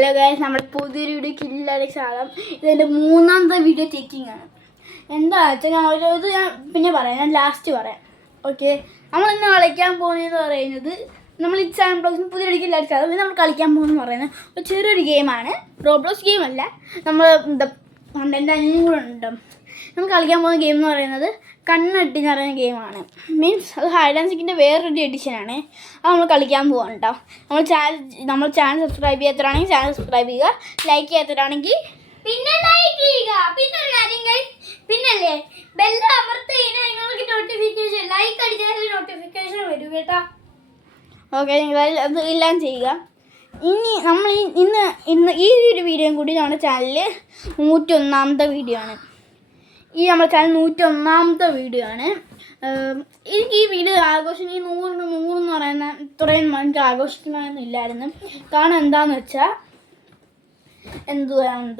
Hello guys, നമ്മുടെ പുതിയൊരു video കില്ലാതെ സ്വാഗതം. ഇതെൻ്റെ മൂന്നാമത്തെ വീഡിയോ ചെക്കിംഗ് ആണ്. എന്താ വെച്ചാൽ ഞാൻ പിന്നെ പറയാം, ഞാൻ ലാസ്റ്റ് പറയാം. ഓക്കെ, നമ്മളിന്ന് കളിക്കാൻ പോകുന്നതെന്ന് പറയുന്നത് നമ്മൾ ഈ ചാനൽ ബ്ലോഗ്സിന് പുതിയ വീഡിയോ കില്ലാതെ സ്വാഗതം. ഇത് നമ്മൾ കളിക്കാൻ പോകുന്നതെന്ന് പറയുന്നത് ഒരു ചെറിയൊരു ഗെയിമാണ്. റോബ്ലോക്സ് ഗെയിമല്ല, നമ്മൾ എൻ്റെ അനിയനും കൂടെ ഉണ്ട്. നമ്മൾ കളിക്കാൻ പോകുന്ന ഗെയിം എന്ന് പറയുന്നത് കണ്ണെട്ടി എന്ന് പറയുന്ന ഗെയിമാണ്. മീൻസ് അത് ഹൈഡ് ആൻഡ് സീക്കിൻ്റെ വേറൊരു എഡിഷനാണ്. അത് നമ്മൾ കളിക്കാൻ പോകാം കേട്ടോ. നമ്മൾ ചാനൽ സബ്സ്ക്രൈബ് ചെയ്യാത്തവരാണെങ്കിൽ ചാനൽ സബ്സ്ക്രൈബ് ചെയ്യുക, ലൈക്ക് ചെയ്യാത്തവരാണെങ്കിൽ പിന്നെ ലൈക്ക് ചെയ്യുക. പിന്നെ ഒരു കാര്യം പിന്നല്ലേ ബെല്ല് അമർത്തി കഴിഞ്ഞാൽ നിങ്ങൾക്ക് നോട്ടിഫിക്കേഷൻ ലൈക്ക് അടിച്ചാൽ നോട്ടിഫിക്കേഷൻ വരും കേട്ടോ. ഓക്കെ, നിങ്ങൾ അത് എല്ലാം ചെയ്യുക. ഇനി നമ്മൾ ഇന്ന് ഈ ഒരു വീഡിയോയും കൂടി നമ്മുടെ ചാനലിൽ 101ാമത്തെ വീഡിയോ ആണ്. നമ്മുടെ ചാനൽ 101ാമത്തെ വീഡിയോ ആണ്. എനിക്ക് ഈ വീഡിയോ ആഘോഷം ഈ 100 എന്ന് പറയുന്ന ഇത്രയും എനിക്ക് ആഘോഷിക്കണമെന്നില്ലായിരുന്നു. കാരണം എന്താണെന്ന് വെച്ചാൽ എന്തുവാന്ന്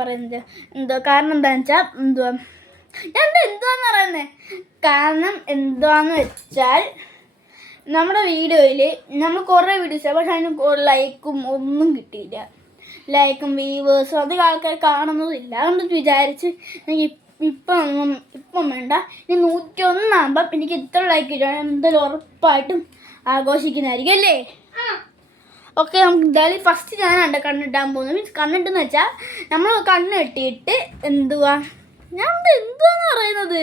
പറയുന്നത് കാരണം എന്താണെന്ന് വെച്ചാൽ കാരണം എന്താണെന്ന് വെച്ചാൽ നമ്മുടെ വീഡിയോയിൽ നമ്മൾ കുറേ വീഡിയോസ് പക്ഷെ അതിന് ലൈക്കും ഒന്നും കിട്ടിയില്ല. ലൈക്കും വ്യൂവേഴ്സും അധികം ആൾക്കാർ കാണുന്നതില്ല. അതുകൊണ്ട് വിചാരിച്ച് എനിക്ക് ഇപ്പം വേണ്ട, ഇനി 101 എനിക്ക് ഇത്ര ലൈക്ക് കിട്ടുകയാണ് എന്തായാലും ഉറപ്പായിട്ടും ആഘോഷിക്കുന്നതായിരിക്കും അല്ലേ. ഓക്കെ, നമുക്ക് എന്തായാലും ഫസ്റ്റ് ഞാനാണ് കണ്ണിട്ടാൻ പോകുന്നത്. മീൻസ് കണ്ണിട്ടെന്ന് വെച്ചാൽ നമ്മൾ കണ്ണ് കെട്ടിയിട്ട് എന്തുവാന്ന് പറയുന്നത്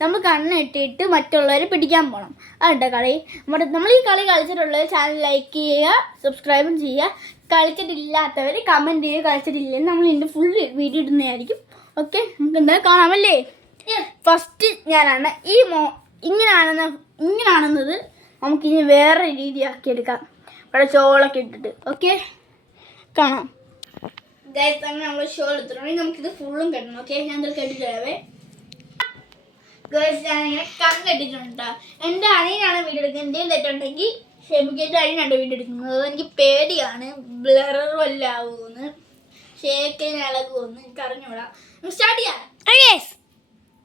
നമ്മൾ കണ്ണ് കെട്ടിയിട്ട് മറ്റുള്ളവരെ പിടിക്കാൻ പോകണം. അതുണ്ട് കളി. നമ്മൾ ഈ കളി കളിച്ചിട്ടുള്ളവർ ചാനൽ ലൈക്ക് ചെയ്യുക, സബ്സ്ക്രൈബും ചെയ്യുക. കളിച്ചിട്ടില്ലാത്തവർ കമൻറ്റ് ചെയ്യുക. കളിച്ചിട്ടില്ലെങ്കിൽ നമ്മൾ ഇതിൻ്റെ ഫുൾ വീഡിയോ ഇടുന്നതായിരിക്കും. ഓക്കെ, നമുക്ക് എന്തായാലും കാണാമല്ലേ. ഫസ്റ്റ് ഞാനാണ് ഇങ്ങനാണെന്നത് നമുക്കിനി വേറെ രീതിയാക്കിയെടുക്കാം. ഇവിടെ ഷോളൊക്കെ ഇട്ടിട്ട്. ഓക്കെ, കാണാം. ഇതായി തന്നെ നമ്മൾ ഷോൾ എടുത്തിട്ടുണ്ടെങ്കിൽ നമുക്കിത് ഫുള്ളും കെട്ടണം. ഓക്കെ, ഞാൻ എന്തായാലും കെട്ടിത്തരാവേ. ഗേൾസ്, ഞാനിങ്ങനെ കണ്ണെട്ടിട്ടുണ്ട്. എൻ്റെ അനിയനാണ് വീഡിയോ എടുക്കുന്നത്. എന്തെങ്കിലും തെറ്റുണ്ടെങ്കിൽ ക്ഷമിക്കേണ്ട. അനിയനാണ് വീഡിയോ എടുക്കുന്നത്. എനിക്ക് പേടിയാണ് ബ്ലർ വല്ല ആവുമെന്ന്, ഷേക്കിന് ഇളകുമെന്ന് എനിക്ക് അറിഞ്ഞൂടാ. സ്റ്റാർട്ട് ചെയ്യാം.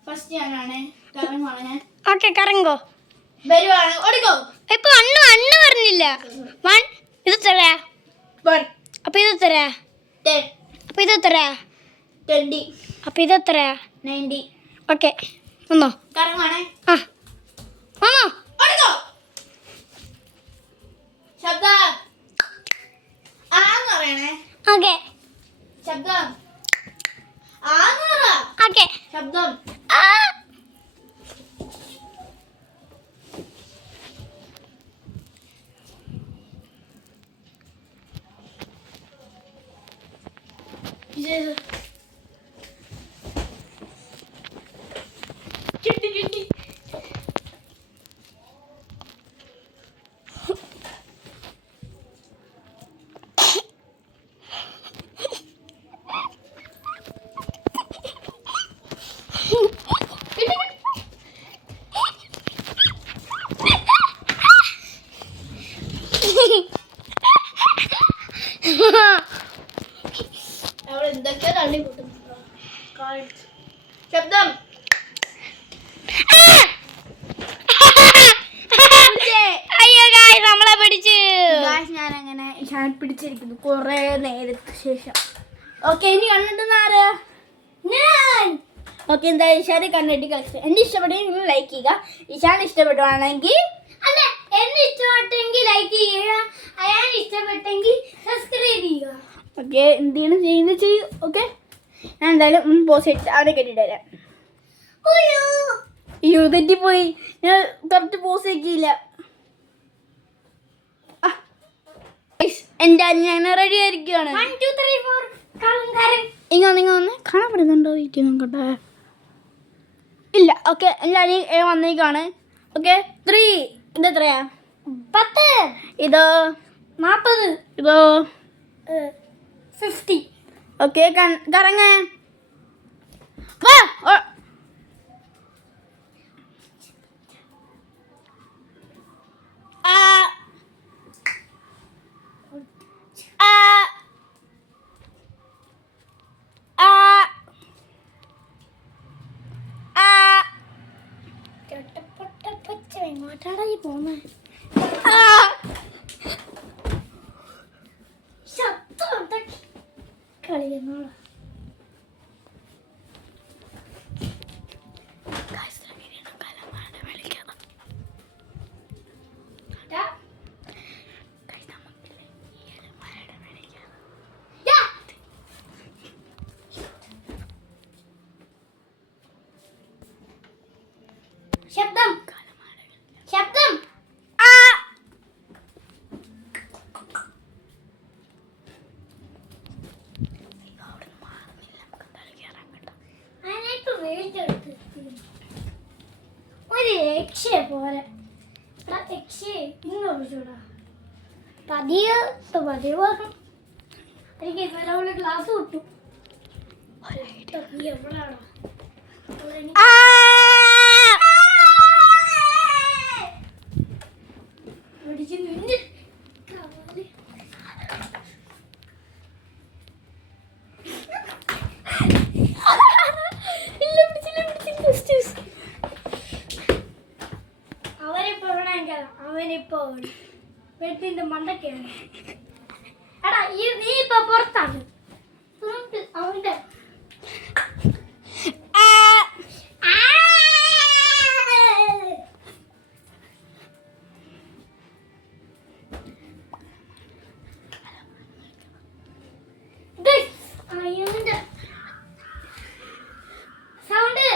ഫസ്റ്റ് ഞാനാണ് കറങ്ങുവാണ് ഞാൻ. ഓക്കെ, കറങ്ങോ വരുവാണ്. ഓടിക്കോ. ഇപ്പൊ അണ്ണു പറഞ്ഞില്ല. ഇത് തരാ. അപ്പൊ ഇത് തരാ. 10. അപ്പൊ ഇത് തരാ. 20. അപ്പൊ ഇത് തരാ. 90. ഓക്കെ, വന്നോ. കറങ്ങുവാണേ. വന്നോ. ഓടിക്കോ. ശബ്ദം ആന്ന് പറയണേ. ഓക്കെ. ശബ്ദം ആന്ന് പറ. ഓക്കെ. ശബ്ദം കിട്ടി. അവിടെ എന്തൊക്കെ തള്ളി കൂട്ടുന്നുണ്ടോ. ശബ്ദം നമ്മളെ പിടിച്ച്. ഞാനങ്ങനെ പിടിച്ചിരിക്കുന്നു കുറെ നേരത്തെ ശേഷം. ഓക്കെ, ഇനി കണ്ണിട്ടുന്ന ആരാ? ഞാൻ. ഓക്കെ, എന്തായാലും ഇഷാനെ കണ്ണെട്ടി കളിച്ചത്. എന്നെ ഇഷ്ടപ്പെട്ടെങ്കിൽ നിങ്ങൾ ലൈക്ക് ചെയ്യുക. ഇഷാൻ ഇഷ്ടപ്പെടുവാണെങ്കിൽ അല്ല, എന്നെ ഇഷ്ടപ്പെട്ടെങ്കിൽ ലൈക്ക് ചെയ്യുക, അയാൾ ഇഷ്ടപ്പെട്ടെങ്കിൽ സബ്സ്ക്രൈബ് ചെയ്യുക. ഓക്കെ, എന്താണ് ചെയ്യും. ഓക്കെ, ഞാൻ എന്തായാലും പോസ് ഇട്ട് അവനെ കെട്ടിട്ട് വരാം. അയ്യോ, തെറ്റിപ്പോയി. ഞാൻ കറക്റ്റ് പോസ് വയ്ക്കില്ല. എൻ്റെ ഞാൻ റെഡി ആയിരിക്കുകയാണ്. 1 2 3 4 ഇങ്ങനെ കാണപ്പെടുന്നുണ്ടോ നോക്കട്ടെ. ഇല്ല. ഓക്കെ, എൻ്റെ അനിയൻ വന്നേക്കാണ്. ഓക്കെ, 3. ഇതെത്രയാ? 10. ഇതോ 40. ഇതോ 50. ഓക്കെ, കറങ്ങ. വാ. എങ്ങോട്ടാടാ ഈ പോകുന്നത്? കളിക്കുന്നോളാം. ശബ്ദം ശബ്ദം അതിനായിട്ട് വെയിറ്റ് എടുത്ത് ഒരു രക്ഷയെ പോലെ രക്ഷയെ ഇന്ന് വിളിച്ചോടാ പതിയെ പതിവ് എനിക്ക് ഇന്നലെ ക്ലാസ് കിട്ടും എവിടാണോ പിടിച്ച് നിന്ന് കവാലി. അവനിപ്പോ വെട്ടിന്റെ മണ്ടൊക്കെയാണ്. എടാ നീ ഇപ്പൊ പുറത്താണ് അവന്റെ സൗണ്ട്.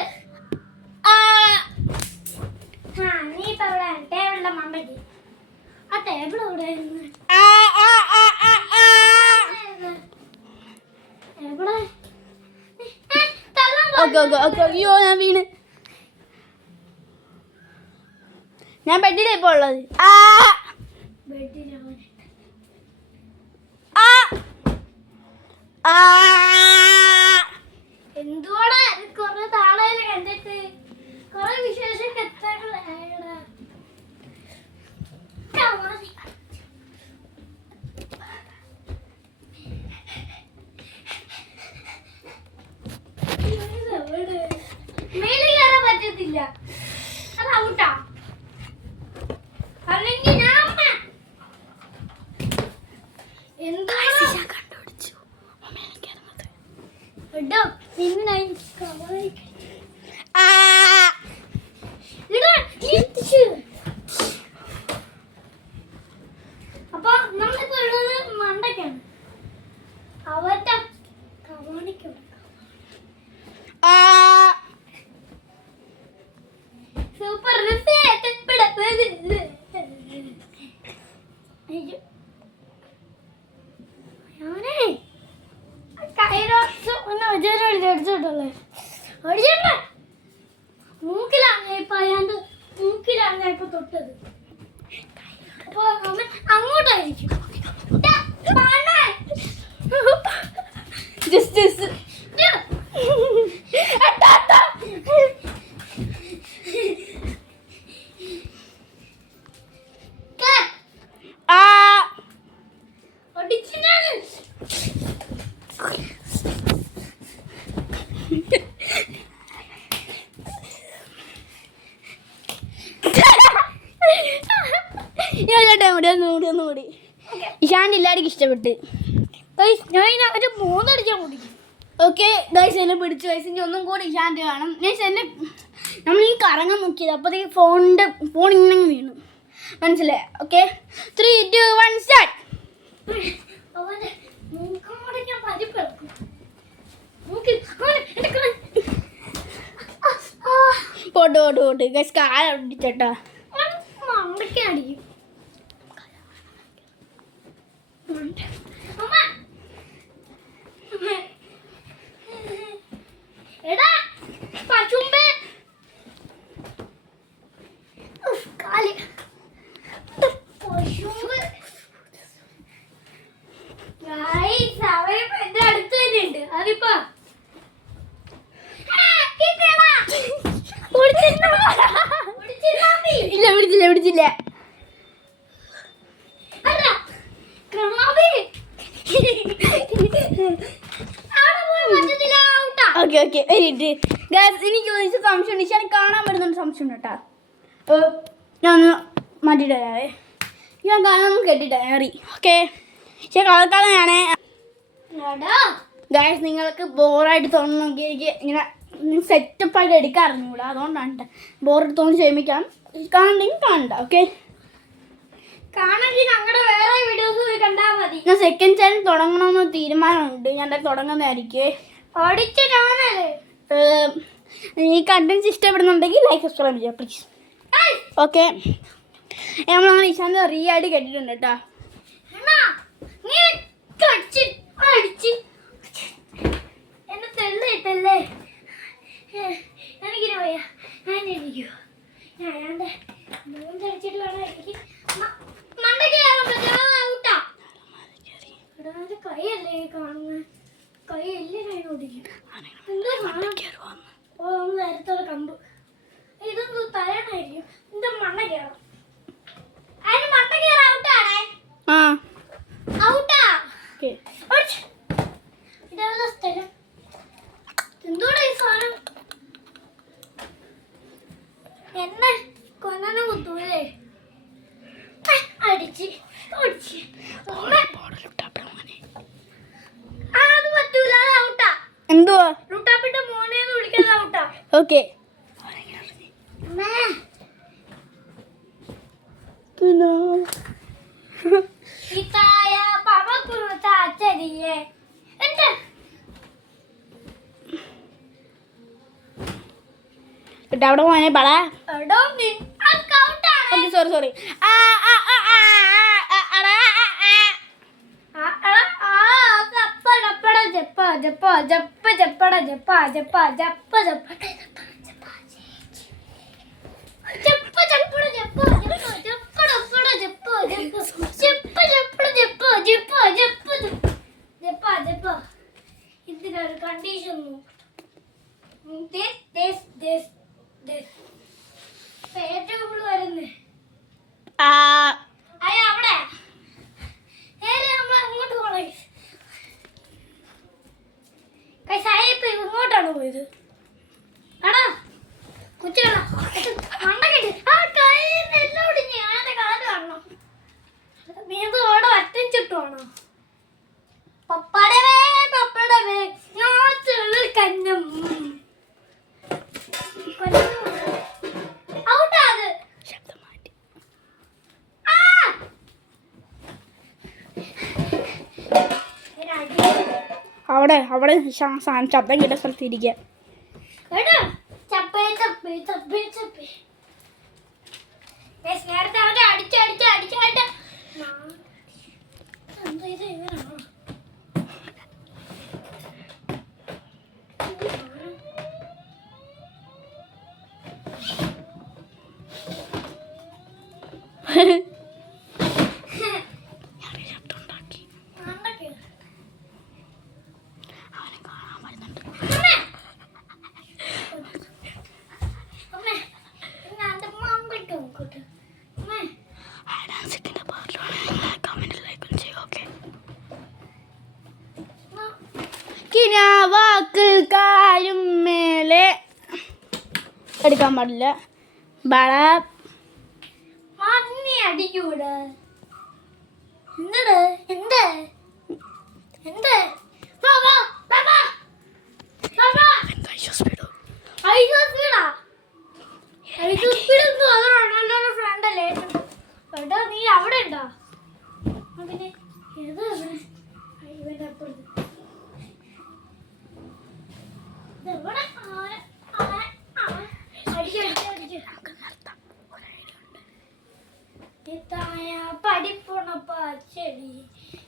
നീ ഇപ്പൊ ഇവിടെ ടേബിളിന്റെ മണ്ടയ്ക്ക് ആ ടേബിൾ എവിടെ എവിടെ അയ്യോ ഞാൻ വീണ്. ഞാൻ ബെഡിലാ ഇപ്പൊ ഉള്ളത്. എന്തുവാടാ കൊറേ താളല്ലേ കണ്ടിട്ട് കൊറേ വിശേഷം കെട്ടാകളായടാ. മേളിൽ കയറാൻ പറ്റത്തില്ല. അത് ഔട്ടാ. അല്ലെങ്കിൽ ഞാൻ എന്താ കണ്ടുപിടിച്ചു എടോ നിന്നായി അപ്പൊ നമ്മളിപ്പോ ഉള്ളത് മണ്ടക്കാണ്. അവരുടെ കവാണിക്കുണ്ട്. സൂപ്പർ ഞാനേ കൈറോസ് ഒന്ന് അടിച്ചോട്ടല്ലേ അടിച്ചോട്ടെ. മൂക്കിലാണ് ഇപ്പൊ അയാണ്ട് മൂക്കിലാണ് ഞാൻ ഇപ്പൊ തൊട്ടത്. അപ്പൊ അവൻ അങ്ങോട്ടായിരിക്കും. ഒന്നുകൂടി ഇഷാന്റെ എല്ലാവർക്കും ഇഷ്ടപ്പെട്ട്. ഞാൻ ഒരു 3 അടിക്കാൻ കുടിക്കും. ഓക്കെ ഗൈസ് എന്നെ പിടിച്ചു. ഗൈസ് ഇനി ഒന്നും കൂടി ഇഷാന്റെ കാണും. ഗൈസ് എന്നെ നമ്മൾ ഈ കറങ്ങാൻ നോക്കിയത് അപ്പോഴത്തേക്ക് ഫോൺ ഇങ്ങനെ വീണു. മനസ്സിലായി? Okay 3, 2, 1 start. അവന്റെ മൂക്കോടെ ഞാൻ പരിപ്പെടുക്കും. Pot guys കാലടിച്ചേട്ടാ. മണ്ടയ്ക്കടിക്കും. എടാ പശുമ്പേ കാലി പശുമ്പ് അവരും എന്റെ അടുത്ത് തന്നെയുണ്ട്. അതിപ്പോ പിടിച്ചില്ല. ഓക്കെ എനിക്ക് ചോദിച്ച സംശയം ഉണ്ട്. എനിക്ക് കാണാൻ പറ്റുന്നൊരു സംശയം ഉണ്ട് കേട്ടാ. ഞാൻ ഒന്ന് മാറ്റിയിട്ടേ ഞാൻ കാണാൻ കെട്ടിട്ടേ അറിയ. ഓക്കെ പക്ഷെ കളക്കാതെ ഞാനേ ഗായ്സ് നിങ്ങൾക്ക് ബോറായിട്ട് തോന്നുന്നെങ്കിൽ എനിക്ക് ഇങ്ങനെ സെറ്റപ്പായിട്ട് എടുക്കാൻ അറിഞ്ഞൂടാ, അതുകൊണ്ടാണ് ബോറായിട്ട് തോന്നി ക്ഷമിക്കാം. കാണണ്ടെങ്കിൽ കാണണ്ട. ഓക്കെ, കാണാമെങ്കിൽ ഞങ്ങളുടെ വേറെ വീഡിയോസ് പോയി കണ്ടാൽ മതി. ഞാൻ സെക്കൻഡ് ചാനൽ തുടങ്ങണമെന്ന് തീരുമാനമുണ്ട്. ഞാൻ തുടങ്ങുന്നതായിരിക്കും. ഓടിച്ച ചാനല് ഈ കണ്ടൻസ് ഇഷ്ടപ്പെടുന്നുണ്ടെങ്കിൽ ലൈക്ക് സബ്സ്ക്രൈബ് ചെയ്യാം പ്ലീസ്. ഓക്കെ, നമ്മളങ്ങനെ ഇഷാന്ത് റീ ആയിട്ട് കേട്ടിട്ടുണ്ട് കേട്ടോ. എന്നെ തെള്ളിട്ടല്ലേ എനിക്കിന് പോയാ ഞാൻ ഇരിക്കൂ. ഞാനാണ്ട് മൂന്നടിച്ചിട്ട് വേണം എനിക്ക് മണ്ടയ്ക്ക് കയറാൻ പറ്റാ. കൈയല്ലേ കാണുന്നത്, കൈ എല്ലാം കൈ ഓടിക്കും. എന്താ കാണാൻ നേരത്തോടെ കണ്ടു. ഇതൊന്നും തരാനായിരിക്കും. എന്താ മണ്ണ കയറാം, അതിന് മണ്ണ കയറാം. ഔട്ടാണേ, ഔട്ടാ. ഇതേപോലെ സ്ഥലം എന്തോടെ ഈ സാധനം എന്നെ കൊന്നനെ കുത്തൂലേ. അടിച്ച് ഓടിച്ച് അത് പറ്റൂല. ഔട്ടാ. എന്തുവാ ലുട്ടാപ്പിന്റെ മോനെന്ന് വിളിക്കാൻ ഔട്ടാ. ഓക്കെ, ഇതായ പവക്കുറുത്ത അച്ചടിയെ എന്താ അവിടെ പോനെ പട. എടോ അത് ഔട്ടാണ്. സോറി ഇതിനൊരു കണ്ടീഷൻ ഏറ്റവും കൂടുതൽ വരുന്നേ അവിടെ നമ്മൾ അങ്ങോട്ട് പോണേ. കൈസായപ്പോ ഇങ്ങോട്ടാണ് പോയത്. ആടാ കൊച്ചുകളാ മണ്ടക്കെട്ട് ആ കൈന്ന് എല്ലാം ഒടിഞ്ഞ് അതിന്റെ കാല് കാണണം. നീന്ത് അവിടെ അറ്റഞ്ചിട്ടുവാണോ പപ്പടവേ പപ്പടവേ ഞാൻ ചെളു കന്നം ഔട്ടാത്. അവിടെ ശബ്ദം കേട്ട സ്ഥലത്ത് ഇരിക്കുക. നേരത്തെ അവരെ അടിച്ചടിച്ച് അടിച്ചായിട്ട് എന്താ ഇത് എങ്ങനെയാണോ വാക്ക് കാലും മേലെ എടുക്കാൻ പാടില്ല. ബള മണ്ണി അടിക്കൂടെ. എന്ത് എന്ത് എന്ത് ഫ്രണ്ടല്ലേ എടാ നീ അവിടെ ഉണ്ടോ? പിന്നെ ഏതോ ഇവന്റെ അപ്പുറത്ത് പഠിപ്പുണ പച്ചടി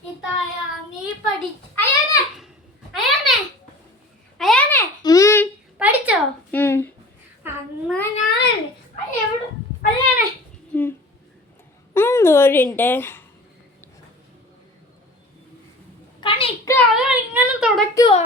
ഇതായ നീ പഠി അയാനെ അയാനെ അയാനെ പഠിച്ചോ? അന്ന് ഞാനല്ലേ എവിടെ അയാനെ എന്തോരുണ്ട് കണിക്ക അത് ഇങ്ങനെ തുടയ്ക്കുവോ?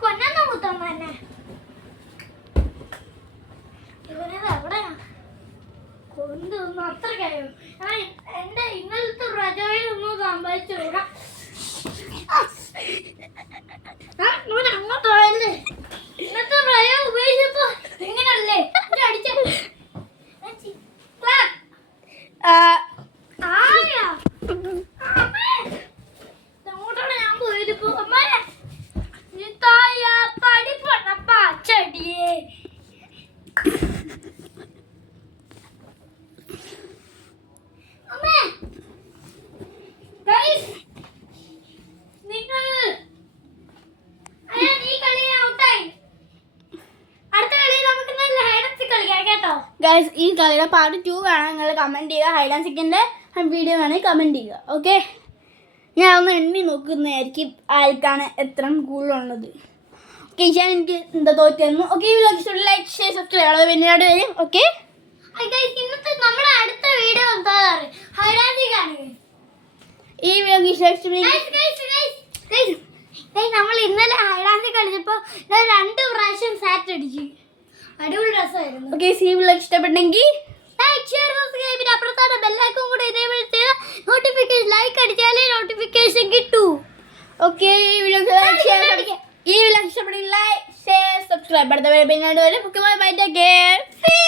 കൊന്നനം കുത്താൻ തന്നെ ഇവനത് എവിടെയാ കൊണ്ടൊന്നും അത്ര കാര്യം എന്റെ ഇന്നലത്തെ പ്രജയിൽ ഒന്നും സംഭവിച്ചുകൂടാ അങ്ങോട്ട് പോയല്ലേ ഇന്നത്തെ പ്രജ ഉപയോഗിച്ചപ്പോ ഇങ്ങനല്ലേ അടിച്ച ആരാ അങ്ങോട്ടാണ് ഞാൻ പോയതിപ്പോ അമ്മേ തായ പടി പണപ്പാ ചെടിയേ അമ്മേ ഗൈസ് നിങ്ങൾ അയ്യ നീ കളി ഔട്ടായി അടുത്ത കളി നമുക്ക് നല്ല ഹൈഡൻസി കളിക്കാം കേട്ടോ ഗൈസ് ഈ കളിയുടെ പാർട്ട് 2 കാണാൻ നിങ്ങൾ കമൻറ്റ് ചെയ്യുക. ഹൈഡ് ആൻഡ് സീക്കിൻ്റെ വീഡിയോ വേണമെങ്കിൽ കമൻറ്റ് ചെയ്യുക. ഓക്കെ, ഞാൻ ഒന്ന് എണ്ണി നോക്കുന്നതായിരിക്കും ആർക്കാണ് എത്ര കൂടുതലുള്ളത്. ഓക്കെ, ഞാൻ എനിക്ക് എന്താ തോറ്റുന്നു. ഓക്കെ, ലൈക്ക് ഷെയർ സബ്സ്ക്രൈബ് പിന്നീട് വരും. ഓക്കെ, ഇന്നത്തെ നമ്മുടെ അടുത്ത വീഡിയോ എന്താ ഹൈഡൻസി കാണുക. ഈ വീഡിയോ ഇഷ്ടപ്പെട്ടെങ്കിൽ നമ്മൾ ഇന്നലെ ഹൈഡൻസി കളിച്ചപ്പോൾ 2 പ്രാവശ്യം സാറ്റ് അടിച്ചു. അടിപൊളി രസമായിരുന്നു. ഓക്കെ, ഈ വീഡിയോ ഇഷ്ടപ്പെട്ടെങ്കിൽ ലൈക്ക് ഷെയർ സബ്സ്ക്രൈബ് പിന്നെ അപ്പുറത്താണ് ബെല്ലൈക്കൺ കൂടെ ഇതേപോലെ ചെയ്താൽ നോട്ടിഫിക്കേഷൻ ലൈക്ക് അടിച്ചാലേ നോട്ടിഫിക്കേഷൻ കിട്ടൂ. ഓക്കെ, ഈ വീഡിയോ ഇഷ്ടപ്പെട്ടെങ്കിൽ ലൈക്ക് ഷെയർ സബ്സ്ക്രൈബ് അടുത്ത പിന്നീട് വരും. Okay, bye, take care.